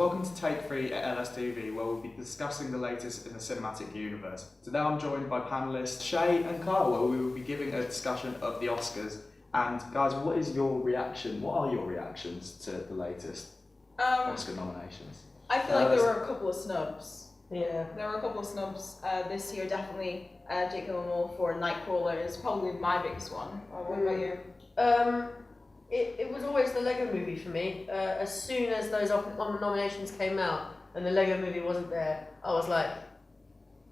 welcome to Take 3 at LSTV, where we'll be discussing the latest in the cinematic universe. Today I'm joined by panellists Shay and Kyle, where we will be giving a discussion of the Oscars. And guys, what is your reaction? What are your reactions to the latest Oscar nominations? I feel like there were a couple of snubs. Yeah. There were a couple of snubs this year, definitely. Jake Gyllenhaal for Nightcrawler is probably my biggest one. What about you? It was always the Lego Movie for me. As soon as those nominations came out and the Lego Movie wasn't there, I was like,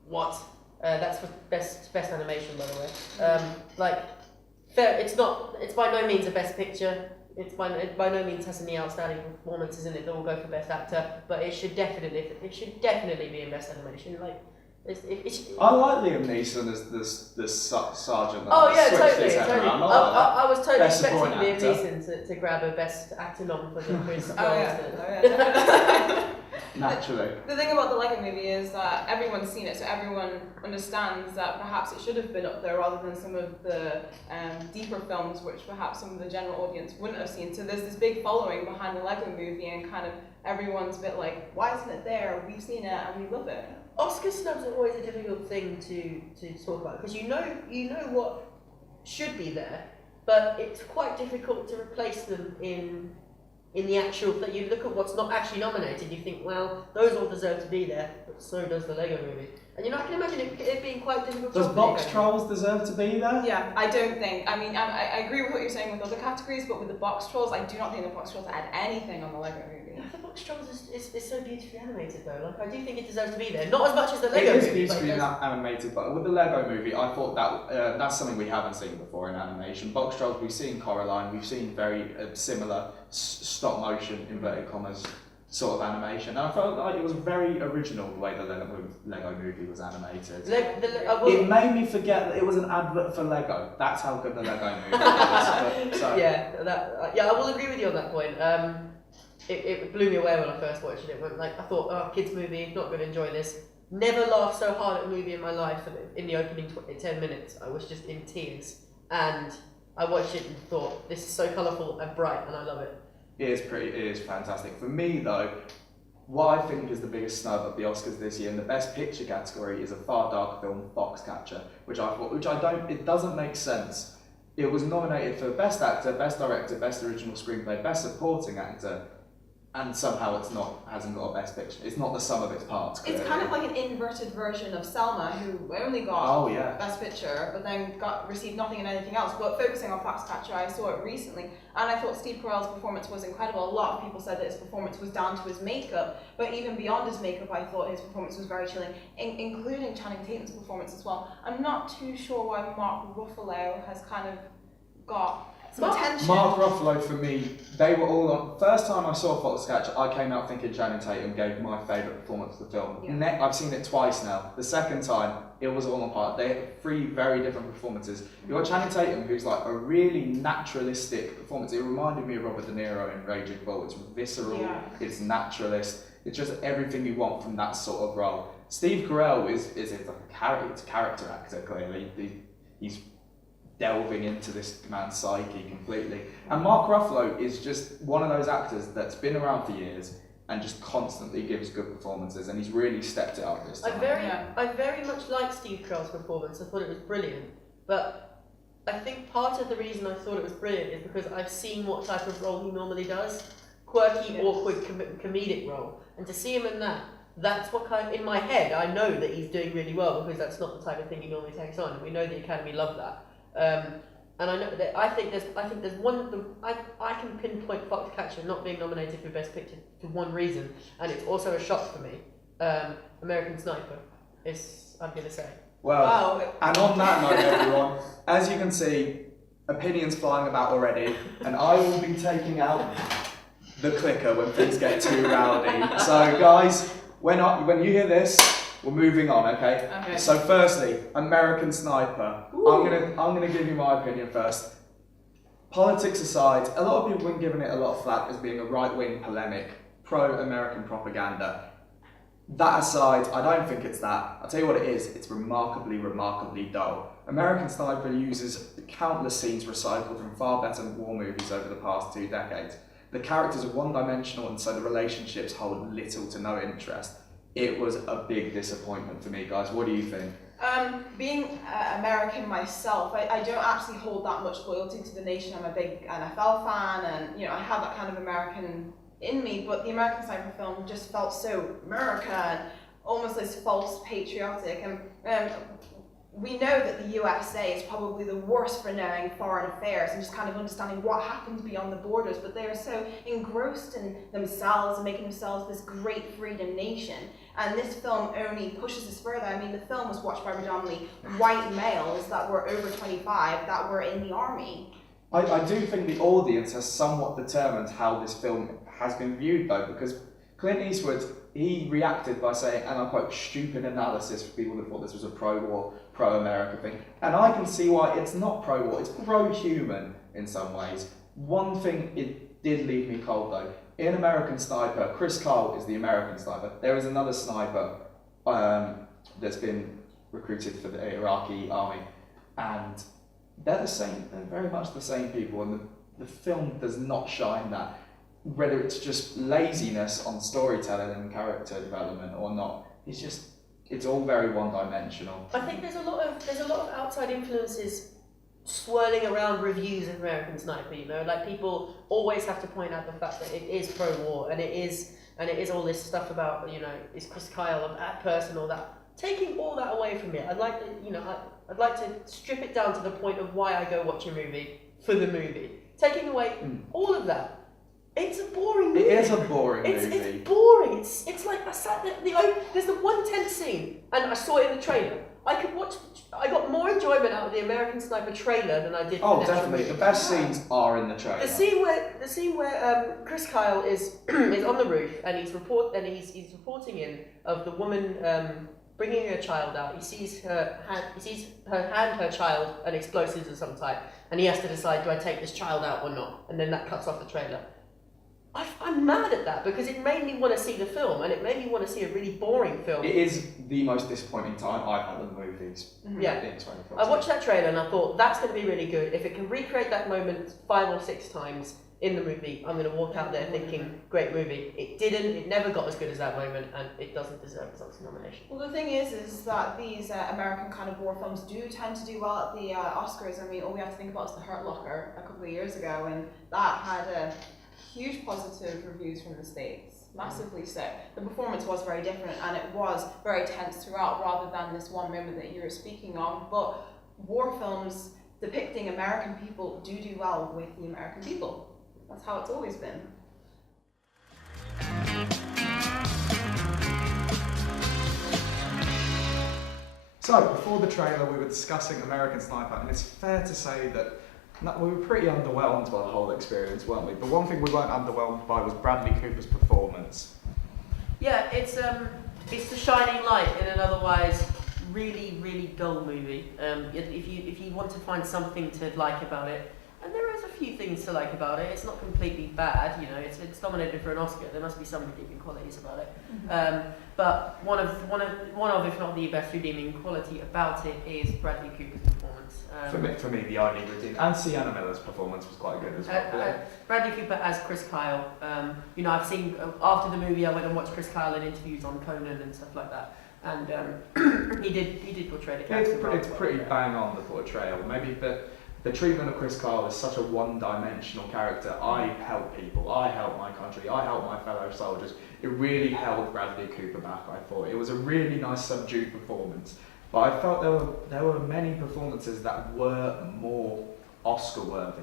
what? That's for best animation, by the way. It's by no means a best picture. It's by no means has any outstanding performances in it that will go for best actor, but it should definitely be in best animation. I like Liam Neeson as the sergeant. Oh yeah, totally. I was totally Best expecting supporting Liam actor. Neeson to grab a best actor nom for the Chris. Naturally. The thing about the Lego Movie is that everyone's seen it, so everyone understands that perhaps it should have been up there rather than some of the deeper films which perhaps some of the general audience wouldn't have seen. So there's this big following behind the Lego Movie, and kind of everyone's a bit like, why isn't it there? We've seen it and we love it. Oscar snubs are always a difficult thing to talk about because you know what should be there, but it's quite difficult to replace them in the actual. That you look at what's not actually nominated, you think, well, those all deserve to be there, but so does the Lego Movie. And I can imagine it being quite difficult. Does Box Trolls deserve to be there? Yeah, I don't think. I mean, I agree with what you're saying with other categories, but with the Box Trolls, I do not think the Box Trolls add anything on the Lego Movie. Yeah, the Box Trolls is so beautifully animated though. I do think it deserves to be there. Not as much as the Lego Movie. It is beautifully animated, but with the Lego Movie, I thought that that's something we haven't seen before in animation. Box Trolls, we've seen Coraline, we've seen very similar stop motion, inverted commas, sort of animation. And I felt like it was very original the way the Lego Movie was animated. It made me forget that it was an advert for Lego. That's how good the Lego Movie was. I will agree with you on that point. It blew me away when I first watched it. I thought, oh, kids movie, not going to enjoy this. Never laughed so hard at a movie in my life. In the opening 10 minutes, I was just in tears. And I watched it and thought, this is so colourful and bright, and I love it. It is fantastic. For me though, what I think is the biggest snub of the Oscars this year in the Best Picture category is a far darker film, Foxcatcher, it doesn't make sense. It was nominated for Best Actor, Best Director, Best Original Screenplay, Best Supporting Actor, and somehow hasn't got a Best Picture. It's not the sum of its parts. Clearly. It's kind of like an inverted version of Selma, who only got Best Picture, but then received nothing in anything else. But focusing on Foxcatcher, I saw it recently, and I thought Steve Carell's performance was incredible. A lot of people said that his performance was down to his makeup, but even beyond his makeup, I thought his performance was very chilling, including Channing Tatum's performance as well. I'm not too sure why Mark Ruffalo has kind of got some attention. Mark Ruffalo, for me, they were all on. First time I saw Foxcatcher, I came out thinking Channing Tatum gave my favourite performance of the film. Yeah. I've seen it twice now. The second time, it was all on par. They had three very different performances. You got Channing Tatum, who's like a really naturalistic performance. It reminded me of Robert De Niro in Raging Bull. It's visceral, it's naturalist, it's just everything you want from that sort of role. Steve Carell is like a character actor, clearly. He's delving into this man's psyche completely. And Mark Ruffalo is just one of those actors that's been around for years and just constantly gives good performances, and he's really stepped it up this time. I very much like Steve Carell's performance. I thought it was brilliant, but I think part of the reason I thought it was brilliant is because I've seen what type of role he normally does. Quirky, awkward, comedic role. And to see him in that's what in my head, I know that he's doing really well because that's not the type of thing he normally takes on, and we know the Academy love that. And I know that I think there's one. I can pinpoint Foxcatcher not being nominated for Best Picture for one reason, and it's also a shock for me. American Sniper I'm gonna say. Well, wow. And on that note, everyone, as you can see, opinions flying about already, and I will be taking out the clicker when things get too rowdy. So, guys, when you hear this, we're moving on, okay? So firstly, American Sniper. Ooh. I'm gonna give you my opinion first. Politics aside, a lot of people have been giving it a lot of flack as being a right-wing polemic, pro-American propaganda. That aside, I don't think it's that. I'll tell you what it is, it's remarkably dull. American Sniper uses countless scenes recycled from far better war movies over the past 2 decades. The characters are one-dimensional, and so the relationships hold little to no interest. It was a big disappointment for me, guys. What do you think? Being American myself, I don't actually hold that much loyalty to the nation. I'm a big NFL fan, and I have that kind of American in me. But the American Sniper film just felt so American, almost this false patriotic. And we know that the USA is probably the worst for knowing foreign affairs and just kind of understanding what happens beyond the borders. But they are so engrossed in themselves and making themselves this great freedom nation. And this film only pushes this further. I mean, the film was watched by predominantly white males that were over 25 that were in the army. I do think the audience has somewhat determined how this film has been viewed, though, because Clint Eastwood, he reacted by saying, and I quote, stupid analysis for people that thought this was a pro-war, pro-America thing. And I can see why it's not pro-war, it's pro-human in some ways. One thing it did leave me cold, though. In American Sniper, Chris Kyle is the American sniper. There is another sniper that's been recruited for the Iraqi army, and they're the same. They're very much the same people, and the film does not shine that. Whether it's just laziness on storytelling and character development or not, it's all very one-dimensional. I think there's a lot of outside influences swirling around reviews of American Sniper, like people always have to point out the fact that it is pro-war and it is all this stuff about, is Chris Kyle a bad person or that. Taking all that away from it, I'd like to strip it down to the point of why I go watch a movie for the movie. Taking away all of that. It's a boring movie. It is a boring movie. It's boring. It's like I sat there, there's the one tense scene, and I saw it in the trailer. I got more enjoyment out of the American Sniper trailer than I did. Oh, definitely. The best scenes are in the trailer. The scene where Chris Kyle is is on the roof and he's reporting in of the woman bringing her child out. He sees her hand her child an explosives of some type, and he has to decide, do I take this child out or not? And then that cuts off the trailer. I'm mad at that because it made me want to see the film and it made me want to see a really boring film. It is the most disappointing time I've had in movies. Yeah. I watched that trailer and I thought that's going to be really good. If it can recreate that moment 5 or 6 times in the movie, I'm going to walk out there thinking, great movie. It didn't. It never got as good as that moment and it doesn't deserve its Oscar nomination. Well, the thing is that these American kind of war films do tend to do well at the Oscars. I mean, all we have to think about is The Hurt Locker a couple of years ago, and that had huge positive reviews from the States, massively so. The performance was very different and it was very tense throughout rather than this one moment that you were speaking of. But war films depicting American people do well with the American people. That's how it's always been. So, before the trailer we were discussing American Sniper, and it's fair to say that we were pretty underwhelmed by the whole experience, weren't we? But one thing we weren't underwhelmed by was Bradley Cooper's performance. Yeah, it's the shining light in an otherwise really, really dull movie. If you want to find something to like about it, and there is a few things to like about it, it's not completely bad. It's nominated for an Oscar. There must be some redeeming qualities about it. Mm-hmm. But one of, if not the best redeeming quality about it is Bradley Cooper's performance. For me, the only redeeming, and Sienna Miller's performance was quite good as well. Bradley Cooper as Chris Kyle. I've seen after the movie, I went and watched Chris Kyle in interviews on Conan and stuff like that, and he did portray it. It's pretty bang on, the portrayal. Maybe the treatment of Chris Kyle is such a one-dimensional character. I help people, I help my country, I help my fellow soldiers. It really held Bradley Cooper back, I thought. It was a really nice subdued performance. But I felt there were many performances that were more Oscar-worthy.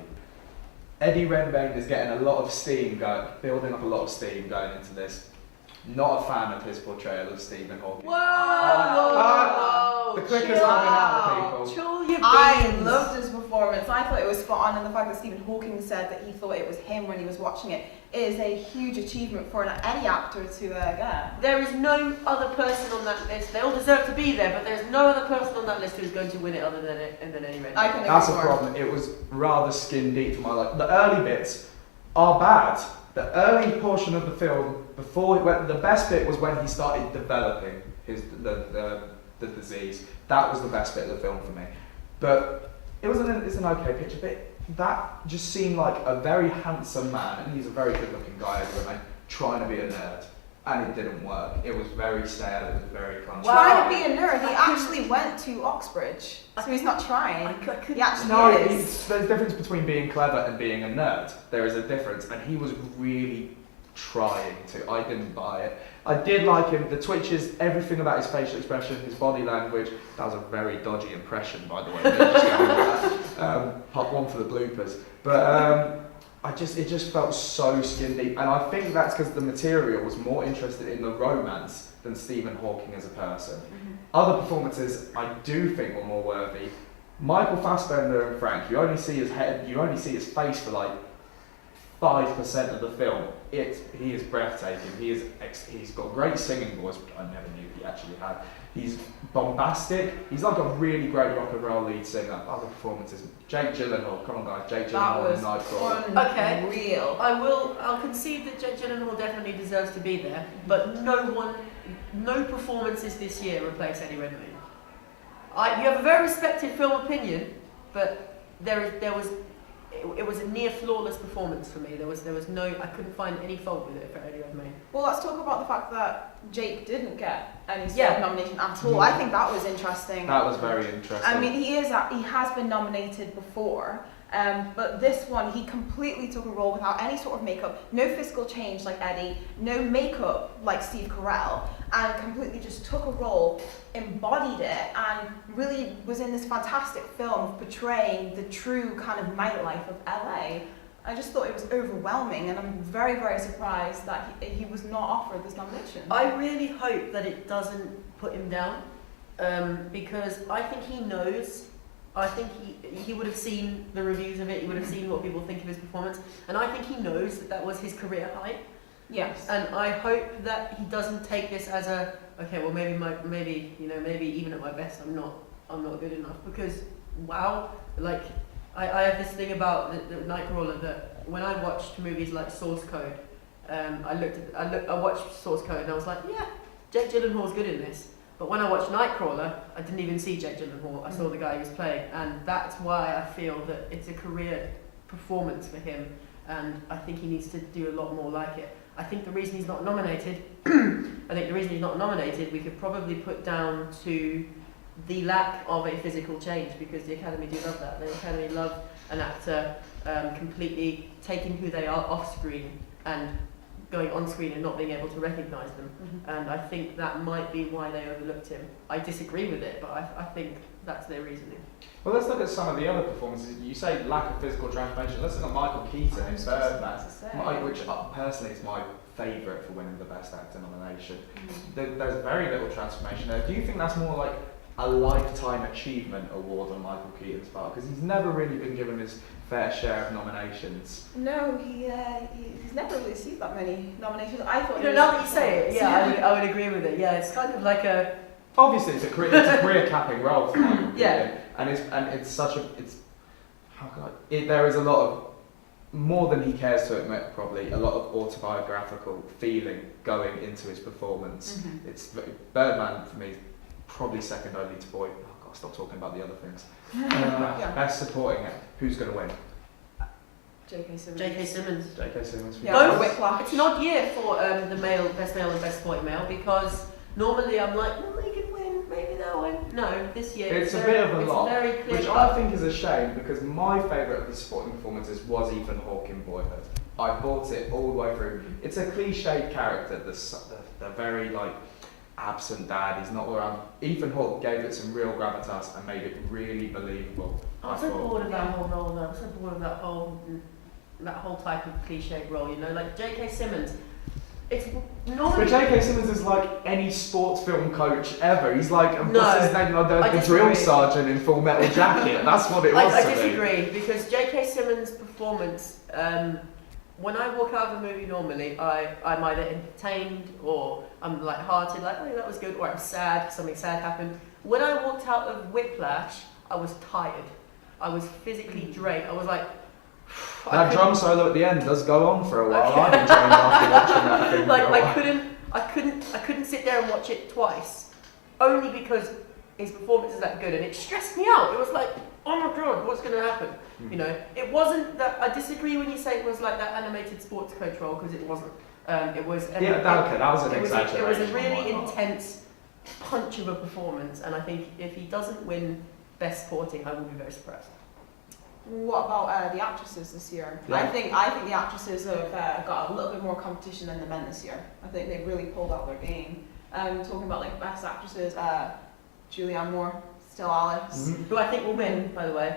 Eddie Redmayne is getting a lot of steam building up a lot of steam going into this. Not a fan of his portrayal of Stephen Hawking. Whoa! The clicker's coming out, people. Chill your beans. I loved his performance. I thought it was spot on, and the fact that Stephen Hawking said that he thought it was him when he was watching it is a huge achievement for any actor to get. There is no other person on that list. They all deserve to be there, but there's no other person on that list who's going to win it other than Eddie Redmayne. That's a problem. It was rather skin deep for my life. The early bits are bad. The early portion of the film, the best bit was when he started developing the disease. That was the best bit of the film for me. But it's an okay picture. But that just seemed like a very handsome man, and he's a very good-looking guy anyway, trying to be a nerd. And it didn't work. It was very stale, it was very clunky. Trying to be a nerd, he actually went to Oxbridge, so he's not trying. He actually is. There's a difference between being clever and being a nerd. There is a difference, and he was really trying to. I didn't buy it. I did like him. The twitches, everything about his facial expression, his body language. That was a very dodgy impression, by the way. Just going with that. Part one for the bloopers. But it just felt so skin deep, and I think that's because the material was more interested in the romance than Stephen Hawking as a person. Other performances I do think were more worthy. Michael Fassbender and Frank, you only see his head, you only see his face for like 5% of the film. He is breathtaking. He's got great singing voice, which I never knew he actually had. He's bombastic. He's like a really great rock and roll lead singer. Other performances. Jake Gyllenhaal. Come on, guys. Jake Gyllenhaal in Nightcrawler. Okay. Real. I'll concede that Jake Gyllenhaal definitely deserves to be there, but no performances this year replace Eddie Redmayne. You have a very respected film opinion, but it was a near flawless performance for me. There was I couldn't find any fault with it for Eddie Redmayne. Well, let's talk about the fact that Jake didn't get any sort of nomination at all. I think that was interesting. That was very interesting. I mean, he has been nominated before, but this one he completely took a role without any sort of makeup, no physical change like Eddie, no makeup like Steve Carell, and completely just took a role, embodied it, and really was in this fantastic film portraying the true kind of nightlife of LA. I just thought it was overwhelming, and I'm very, very surprised that he was not offered this nomination. I really hope that it doesn't put him down, because I think he knows. I think he would have seen the reviews of it. He would have seen what people think of his performance, and I think he knows that was his career height. Yes. And I hope that he doesn't take this as maybe even at my best I'm not good enough, because wow, like I have this thing about the Nightcrawler that when I watched movies like Source Code, I watched Source Code and I was like, yeah, Jake Gyllenhaal's good in this. But when I watched Nightcrawler, I didn't even see Jake Gyllenhaal. I saw the guy he was playing, and that's why I feel that it's a career performance for him, and I think he needs to do a lot more like it. I think the reason he's not nominated, we could probably put down to the lack of a physical change, because the Academy do love that. The Academy love an actor completely taking who they are off screen and going on screen and not being able to recognise them. And I think that might be why they overlooked him. I disagree with it, but I think that's their reasoning. Well, let's look at some of the other performances. You say lack of physical transformation. Let's look at Michael Keaton in Birdman, which personally is my favourite for winning the Best Actor nomination. There's very little transformation there. Do you think that's more like a lifetime achievement award on Michael Keaton's part? Because he's never really been given his fair share of nominations. No, he's never really received that many nominations. I thought. Now that you say it, I would agree with it. Yeah, it's kind of like a. Obviously, it's a career capping role for Michael Keaton, there is a lot of, more than he cares to admit probably, a lot of autobiographical feeling going into his performance. It's Birdman for me, probably second only to Boy. Oh God, stop talking about the other things. Best supporting it. Who's going to win? J.K. Simmons. J.K. Simmons. Yeah, it's an odd year for the best male and best supporting male, because normally I'm like, well, they could win, maybe they'll win. No, this year it's a bit of a lot, which I think is a shame, because my favourite of the supporting performances was Ethan Hawke in Boyhood. I bought it all the way through. It's a cliched character, the very like absent dad, he's not around. Ethan Hawke gave it some real gravitas and made it really believable. I'm so bored of that whole role though. I'm so bored of that whole type of cliched role, you know, like J.K. Simmons. It's normally. But J.K. Simmons is like any sports film coach ever. He's like, what's his name? Like the drill sergeant in Full Metal Jacket. That's what it was. I disagree, because J.K. Simmons' performance, when I walk out of a movie normally, I'm either entertained or I'm light-hearted, like, oh, that was good, or I'm sad, something sad happened. When I walked out of Whiplash, I was tired. I was physically drained. I was like, that drum solo at the end does go on for a while. I'm enjoying after watching that thing. I couldn't sit there and watch it twice, only because his performance is that good, and it stressed me out. It was like, oh my god, what's going to happen? You know, it wasn't that. I disagree when you say it was like that animated sports coach role, because it wasn't. It was. Yeah, that was an exaggeration. It was a really intense punch of a performance, and I think if he doesn't win Best Supporting, I will be very surprised. What about the actresses this year? Yeah. I think the actresses have got a little bit more competition than the men this year. I think they've really pulled out their game. Talking about like best actresses, Julianne Moore, still Alice, who I think will win, by the way.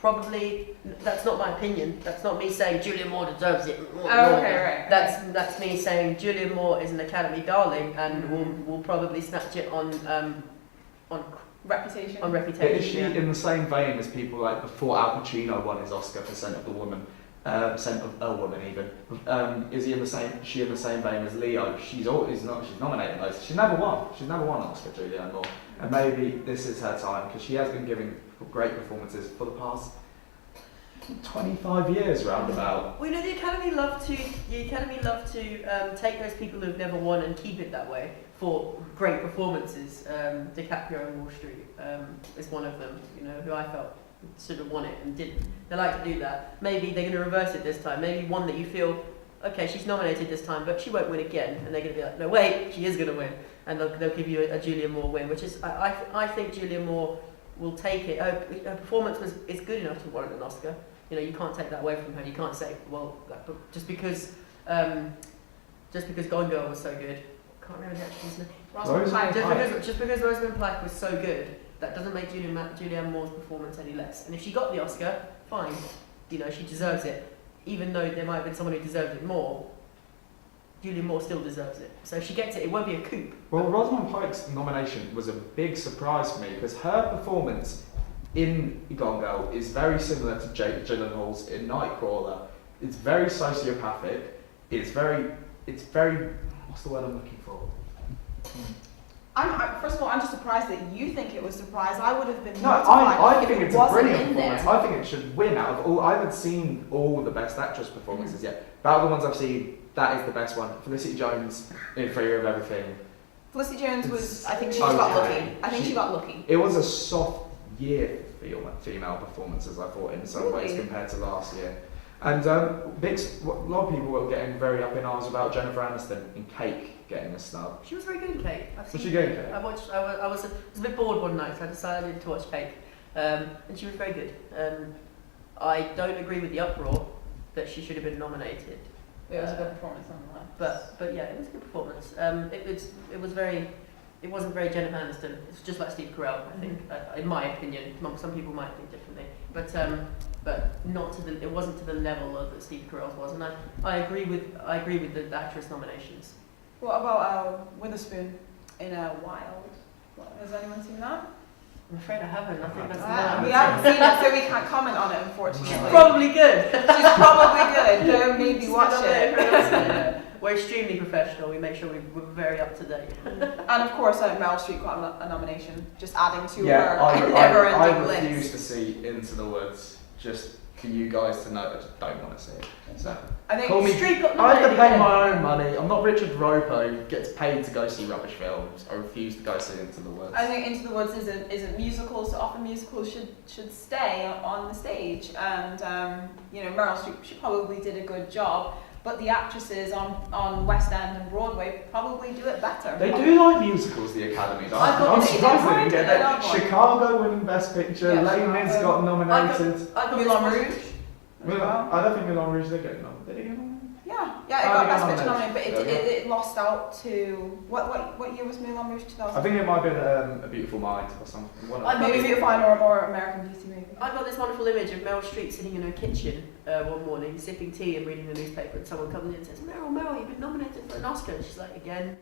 Probably, that's not my opinion. That's not me saying Julianne Moore deserves it. Right. That's me saying Julianne Moore is an Academy darling and will probably snatch it on Reputation. On Reputation. Is she in the same vein as people like before Al Pacino won his Oscar for Scent of the Woman? Scent of a Woman even. Is he in the same? She in the same vein as Leo? She's nominated those. She's never won. She's never won an Oscar, Julianne Moore. And maybe this is her time because she has been giving great performances for the past 25 years roundabout. Well, you know, the Academy love to take those people who've never won and keep it that way for great performances. DiCaprio in Wall Street is one of them, you know, who I felt should have won it and didn't. They like to do that. Maybe they're going to reverse it this time. Maybe one that you feel, okay, she's nominated this time, but she won't win again. And they're going to be like, no, wait, she is going to win. And they'll give you a Julianne Moore win, which is, I think Julianne Moore will take it. Her performance is good enough to warrant an Oscar. You know, you can't take that away from her. You can't say, well, just because Gone Girl was so good. I can't remember the actress's name. Just because Rosamund Pike was so good, that doesn't make Julianne Moore's performance any less. And if she got the Oscar, fine. You know, she deserves it. Even though there might have been someone who deserved it more, Julianne Moore still deserves it. So if she gets it, it won't be a coup. Well, Rosamund Pike's nomination was a big surprise for me because her performance in Gone Girl is very similar to Jake Gyllenhaal's in Nightcrawler. It's very sociopathic. It's very. What's the word I'm looking for? First of all, I'm just surprised that you think it was a surprise. I would have been. No, I think it's a brilliant performance. I think it should win out of all. I haven't seen all the Best Actress performances yet, but out of the ones I've seen, that is the best one. Felicity Jones in Theory of Everything. Felicity Jones was. I think she got lucky. She got lucky. It was a soft year for female performances, I thought, in some ways compared to last year. And a lot of people were getting very up in arms about Jennifer Aniston in Cake getting a snub. She was very good in Cake. Was she good in Cake? I was a bit bored one night, so I decided to watch Cake. And she was very good. I don't agree with the uproar that she should have been nominated. It was a good performance nonetheless. But yeah, it was a good performance. It wasn't very Jennifer Aniston. It's just like Steve Carell, I think, in my opinion. Some people might think differently, but not to the. It wasn't to the level that Steve Carell's was, and I agree with the actress nominations. What about Witherspoon in Wild? Has anyone seen that? I'm afraid I haven't. I think that's the one. We haven't seen it, so we can't comment on it, unfortunately. She's probably good. She's probably good. Don't maybe watch it. We're extremely professional. We make sure we're very up to date. And of course, Meryl Streep got a nomination, just adding to her I never-ending list. refuse to see Into the Woods, just for you guys to know. I just don't want to see it. So I think Streep got I have to nominated. pay my own money. I'm not Richard Roper who gets paid to go see rubbish films. I refuse to go see Into the Woods. I think Into the Woods is a musical, so often musicals should stay on the stage. And Meryl Streep, she probably did a good job. But the actresses on West End and Broadway probably do it better. They do like musicals, the Academies. I'm surprised they didn't get that. Chicago winning Best Picture. Yeah, Les Mis got nominated. Moulin Rouge. I don't think Moulin Rouge did get nominated. Did it get nominated? Yeah, it got Best Picture nominated, but it lost out to what year was Moulin Rouge? 2000. I think it might have been A Beautiful Mind or something. Maybe Beautiful Mind or American Beauty, maybe. I got this wonderful image of Meryl Streep sitting in her kitchen one morning, sipping tea and reading the newspaper, and someone comes in and says, Meryl, you've been nominated for an Oscar. And she's like, again?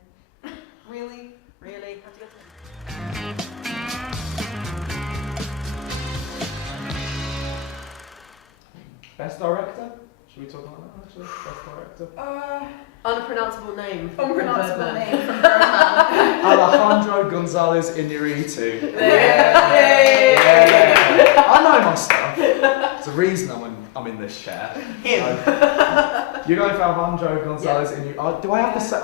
Really? Really? Have to go to Best Director? Should we talk about that actually? Best Director? Unpronounceable name. Unpronounceable name from Birdman. Alejandro Gonzalez Iñárritu. Yeah. I know my stuff. It's the reason I'm in this chair. Him. You're going for Alejandro Gonzalez Iñárritu. Do I have to say?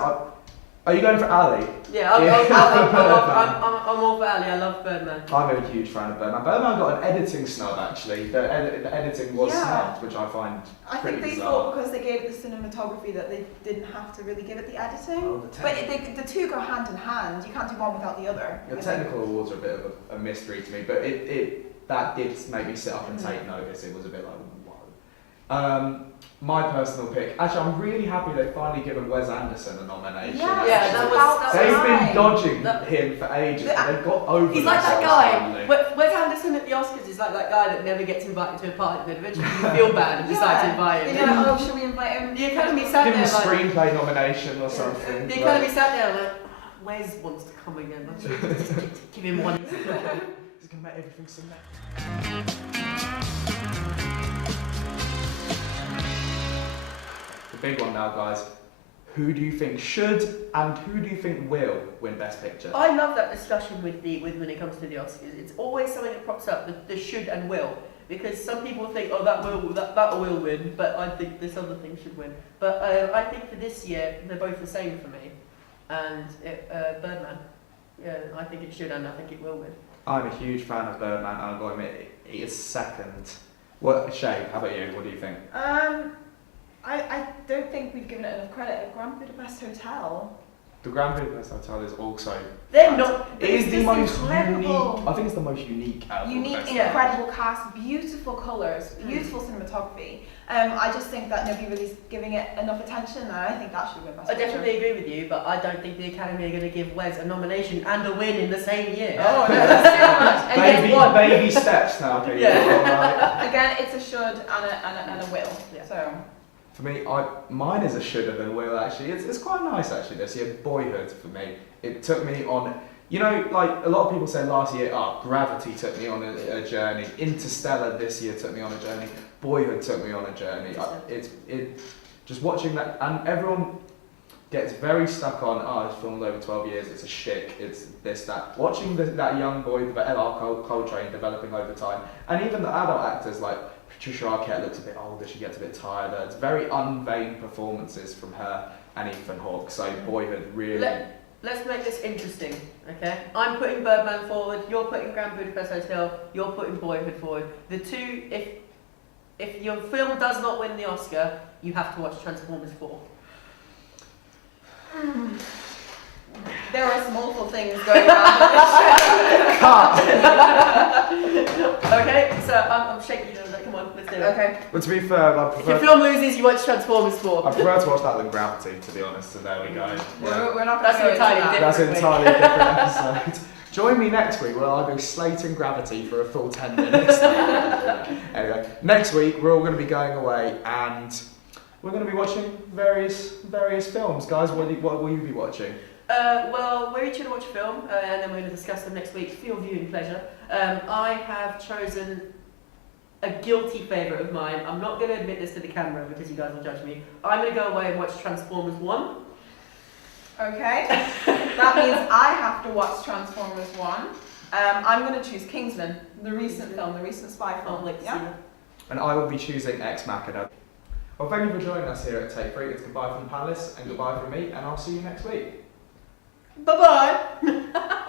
Are you going for Ali? Yeah, I'm all for Ali. I love Birdman. I'm a huge fan of Birdman. Birdman got an editing snub actually. The editing was snubbed, which I find I pretty think they bizarre. thought because they gave it the cinematography that they didn't have to really give it the editing. Oh, but the two go hand in hand. You can't do one without the other. The technical awards are a bit of a mystery to me, but that did make me sit up and take notice. It was a bit like, wow. My personal pick. Actually, I'm really happy they've finally given Wes Anderson a nomination. They've been dodging him for ages, but they've got over. He's like that guy. Wes Anderson at the Oscars is like that guy that never gets invited to a party, but eventually you feel bad and decide to invite him. You're like, oh, should we invite him? The Academy sat Give there him a like, screenplay nomination or something. The Academy sat there like, Wes wants to come again. Let's just give him one. He's gonna make everything so The big one now, guys. Who do you think should and who do you think will win Best Picture? I love that discussion with when it comes to the Oscars. It's always something that props up, the should and will, because some people think, oh, that will win, but I think this other thing should win. But I think for this year, they're both the same for me. And Birdman, yeah, I think it should and I think it will win. I'm a huge fan of Birdman, and I've got to admit, it is second. What, Shay, how about you? What do you think? I don't think we've given it enough credit. Grand Budapest Hotel. The Grand Budapest Hotel is also. They're not. It is the most incredible. unique. I think it's the most unique out of all the best. Incredible cast, beautiful colours, beautiful cinematography. I just think that nobody really is giving it enough attention, and I think that should win Best Picture. I definitely agree with you, but I don't think the Academy are going to give Wes a nomination and a win in the same year. Oh no, that's too much. Baby steps now, people. Yeah. Again, it's a should and a will. Yeah. So. For me, mine is a shoulda than will actually. It's quite nice actually this year. Boyhood for me. It took me on, you know, like a lot of people said last year, Gravity took me on a journey. Interstellar this year took me on a journey. Boyhood took me on a journey. Just watching that, and everyone gets very stuck on, this film's over 12 years, it's a shtick, it's this, that. Watching that young boy, L.R. Coltrane, developing over time, and even the adult actors like Patricia Arquette looks a bit older, she gets a bit tired. It's very unvain performances from her and Ethan Hawke. So Boyhood really. Let's make this interesting, okay? I'm putting Birdman forward, you're putting Grand Budapest Hotel, you're putting Boyhood forward. The two, if your film does not win the Oscar, you have to watch Transformers 4. There are some awful things going on in this show. Cut! Okay, so I'm shaking you. Like, come on, let's do it. Okay. But to be fair, if your film loses, you watch Transformers 4. I prefer to watch that than Gravity, to be honest, so there we go. Yeah. We're not That's going to go entirely into that. That's an entirely different episode. Join me next week where I'll do Slating Gravity for a full 10 minutes. Anyway, next week we're all going to be going away and we're going to be watching various films. Guys, what will you be watching? Well, we're each going to watch a film and then we're going to discuss them next week for your viewing pleasure. I have chosen a guilty favourite of mine. I'm not going to admit this to the camera because you guys will judge me. I'm going to go away and watch Transformers 1. Okay. That means I have to watch Transformers 1. I'm going to choose Kingsman, the recent film, the recent spy film. Yeah. Yeah. And I will be choosing Ex Machina. Well, thank you for joining us here at Take 3. It's goodbye from the panellists and goodbye from me, and I'll see you next week. Bye-bye!